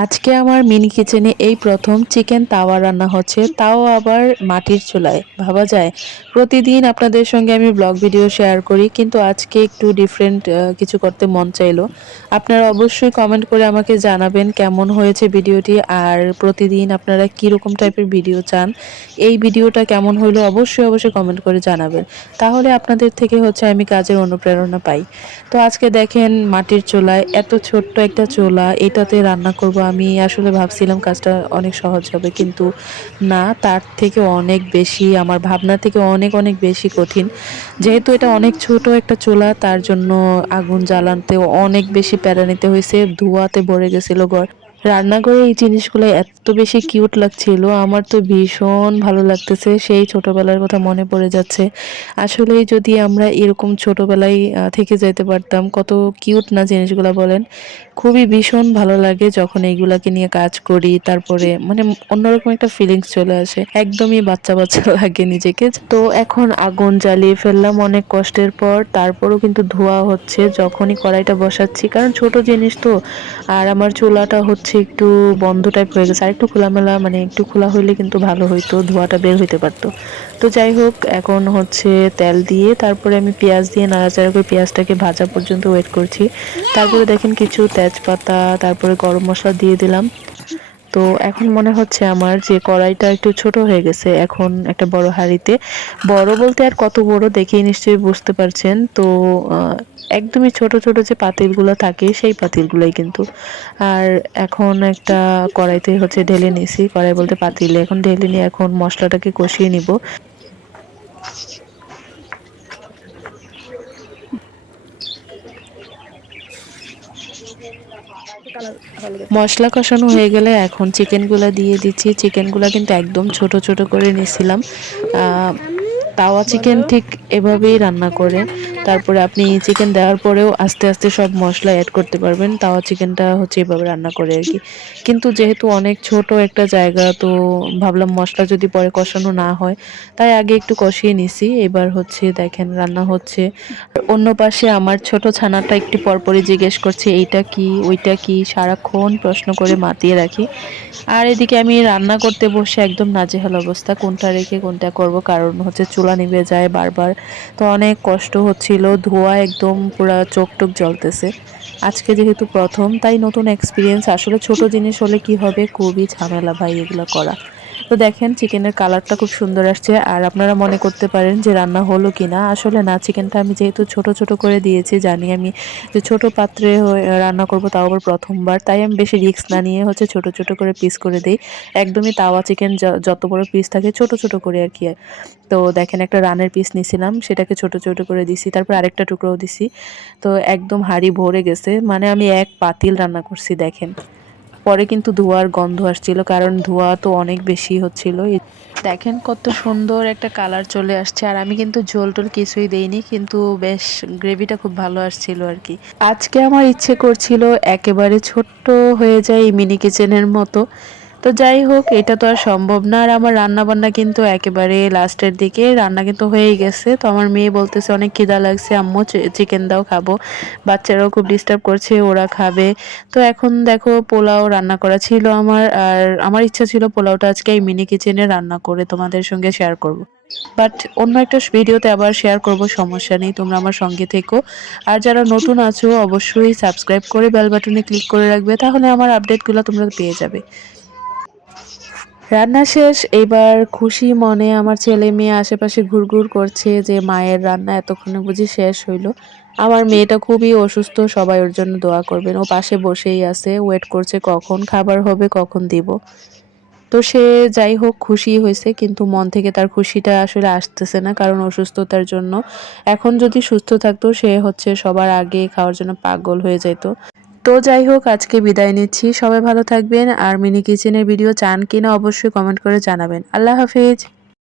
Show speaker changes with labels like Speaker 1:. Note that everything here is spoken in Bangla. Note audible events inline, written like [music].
Speaker 1: আজকে আমার মিনি কিচেনে এই প্রথম চিকেন তাওয়া রান্না হচ্ছে, তাও আবার মাটির চুলায়, ভাবা যায়। প্রতিদিন আপনাদের সঙ্গে আমি ব্লগ ভিডিও শেয়ার করি, কিন্তু আজকে একটু ডিফারেন্ট কিছু করতে মন চাইলো। আপনারা অবশ্যই কমেন্ট করে আমাকে জানাবেন কেমন হয়েছে ভিডিওটি, আর প্রতিদিন আপনারা কীরকম টাইপের ভিডিও চান, এই ভিডিওটা কেমন হইল অবশ্যই অবশ্যই কমেন্ট করে জানাবেন। তাহলে আপনাদের থেকে হচ্ছে আমি কাজের অনুপ্রেরণা পাই। তো আজকে দেখেন মাটির চুলায়, এত ছোট্ট একটা চুলা, এটাতে রান্না করব আমি আসলে ভাবছিলাম কাজটা অনেক সহজ হবে, কিন্তু না, তার থেকে অনেক বেশি, আমার ভাবনা থেকে অনেক অনেক বেশি কঠিন। যেহেতু এটা অনেক ছোট একটা চোলা, তার জন্য আগুন জ্বালানতে অনেক বেশি প্যারা নিতে হয়েছে, ধোঁয়াতে ভরে গেছিল ঘর। রান্নাঘরে এই জিনিসগুলো এত বেশি কিউট লাগছিল। আমার তো ভীষণ ভালো লাগতেছে, সেই ছোটবেলার কথা মনে পড়ে যাচ্ছে। আসলে যদি আমরা এরকম ছোটবেলায় থেকে যেতে পারতাম, কত কিউট না জিনিসগুলো বলেন? খুবই ভীষণ ভালো লাগে যখন এইগুলাকে নিয়ে কাজ করি, তারপরে মানে অন্যরকম একটা ফিলিংস চলে আসে। একদমই বাচ্চা বাচ্চা [laughs] লাগে নিজেকে। তো এখন আগুন জ্বালিয়ে ফেললাম অনেক কষ্টের পর, তারপরও কিন্তু ধোয়া হচ্ছে, যখনই কড়াইটা বসাচ্ছি, কারণ ছোট জিনিস তো। আর আমার চুলাটা হচ্ছে একটু বন্ধ টাইপ হয়ে গেছে। আরেকটু খোলামেলা মানে একটু খোলা হইলে কিন্তু ভালো হইতো, ধোয়াটা বের হইতে পারতো। তো যাই হোক, এখন হচ্ছে তেল দিয়ে তারপরে আমি পেঁয়াজ দিয়ে নাড়াচাড়া করে পেঁয়াজটাকে ভাজা পর্যন্ত ওয়েট করছি। তারপরে দেখেন কিছু তেজপাতা, তারপরে গরম মশলা দিয়ে দিলাম। তো এখন মনে হচ্ছে আমার যে কড়াইটা একটু ছোট হয়ে গেছে, এখন একটা বড় হাঁড়িতে। বড় বলতে আর কত বড় দেখেই নিশ্চয়ই বুঝতে পারছেন। তো একদমই ছোট ছোট যে পাতিলগুলো থাকে, সেই পাতিলগুলোই কিন্তু। আর এখন একটা কড়াইতে হচ্ছে ঢেলে নিয়েছি। কড়াই বলতে পাতিলে। এখন ঢেলে নিয়ে এখন মশলাটাকে কষিয়ে নিব। মশলা কষানো হয়ে গেলে এখন চিকেনগুলো দিয়ে দিচ্ছি। চিকেনগুলো কিন্তু একদম ছোট ছোট করে নিয়েছিলাম তাওয়া চিকেন ঠিক এভাবেই রান্না করে। তারপরে আপনি চিকেন দেওয়ার পরেও আস্তে আস্তে সব মশলা অ্যাড করতে পারবেন তাওয়া চিকেনটা হচ্ছে এভাবে রান্না করে আর কি। কিন্তু যেহেতু অনেক ছোট একটা জায়গা, তো ভাবলাম মশলা যদি পরে কষানো না হয়, তাই আগে একটু কষিয়ে নিছি। এবার হচ্ছে দেখেন রান্না হচ্ছে। অন্য পাশে আমার ছোট ছানাটা একটু পরপরই জিজ্ঞেস করছে, এইটা কি? ওইটা কি? সারাক্ষণ প্রশ্ন করে মাতিয়ে রাখি। আর এদিকে আমি রান্না করতে বসে একদম নাজেহাল অবস্থা, কোনটা রেখে কোনটা করব, কারণ হচ্ছে চুলা নিভে যায় বারবার। তো অনেক কষ্ট হচ্ছিল ধোয়া একদম পুরো চোখ টোক জ্বলতেছে। আজকে যেহেতু প্রথম, তাই নতুন এক্সপিরিয়েন্স আসলে ছোট জিনিস হলে কি হবে? খুবই ঝামেলা ভাই এগুলো করা। তো দেখেন চিকেনের কালারটা খুব সুন্দর আসছে। আর আপনারা মনে করতে পারেন যে রান্না হলো কি না আসলে না চিকেনটা আমি যেহেতু ছোট ছোট করে দিয়েছি, জানি আমি যে ছোট পাত্রে রান্না করব তাও আবার প্রথমবার। তাই আমি বেশি রিস্ক না নিয়ে হচ্ছে ছোট ছোট করে পিস করে দিই। একদমই তাওয়া চিকেন যত বড় পিস থাকে, ছোট ছোট করে আর কি। তো দেখেন, একটা রানের পিস নিয়েছিলাম সেটাকে ছোট ছোট করে দিছি। তারপর আরেকটা টুকরোও দিছি। তো একদম হাড়ি ভরে গেছে। মানে আমি এক পাতিল রান্না করছি, দেখেন। পরে কিন্তু ধোয়ার গন্ধ আসছিল, কারণ ধোয়া তো অনেক বেশি হচ্ছিল। দেখেন কত সুন্দর একটা কালার চলে আসছে, আর আমি কিন্তু ঝোল টোল কিছুই দেইনি, কিন্তু বেশ গ্রেভিটা খুব ভালো আসছিল আর কি। আজকে আমার ইচ্ছে করছিল একেবারে ছোট্ট হয়ে যায় মিনি কিচেনের মতো তো যাই হোক, এটা তো আর সম্ভব না। আর আমার রান্না বান্না কিন্তু একেবারে লাস্টের দিকে। রান্না কিন্তু হয়েই গেছে। তো আমার মেয়ে বলতেছে, অনেক খিদা লাগছে, আম্মু চিকেন দাও, খাব। বাচ্চারাও খুব ডিস্টার্ব করছে, ওরা খাবে। তো এখন দেখো, পোলাও রান্না করা ছিল আমার। আর আমার ইচ্ছা ছিল পোলাওটা আজকে এই মিনি কিচেনে রান্না করে তোমাদের সঙ্গে শেয়ার করব। বাট অন্য একটা ভিডিওতে আবার শেয়ার করব, সমস্যা নেই, তোমরা আমার সঙ্গে থেকো। আর যারা নতুন আছো, অবশ্যই সাবস্ক্রাইব করে বেল বাটনে ক্লিক করে রাখবে, তাহলে আমার আপডেটগুলো তোমরা পেয়ে যাবে। রান্না শেষ, এবার খুশি মনে আমার ছেলে মেয়ে আশেপাশে ঘুরঘুর করছে যে মায়ের রান্না এতক্ষণে বুঝি শেষ হইল। আমার মেয়েটা খুবই অসুস্থ, সবাই ওর জন্য দোয়া করবেন। ও পাশে বসেই আছে ওয়েট করছে কখন, খাবার হবে কখন দিব। তো সে যাই হোক, খুশি হয়েছে, কিন্তু মন থেকে তার খুশিটা আসলে আসতেছে না, কারণ অসুস্থতার জন্য। এখন যদি সুস্থ থাকতো, সে হচ্ছে সবার আগে খাওয়ার জন্য পাগল হয়ে যেত তো যাই হোক, আজকে বিদায় নিচ্ছি। সবাই ভালো থাকবেন। আর মিনি কিচেনের ভিডিও চান কিনা অবশ্যই কমেন্ট করে জানাবেন। আল্লাহ হাফিজ।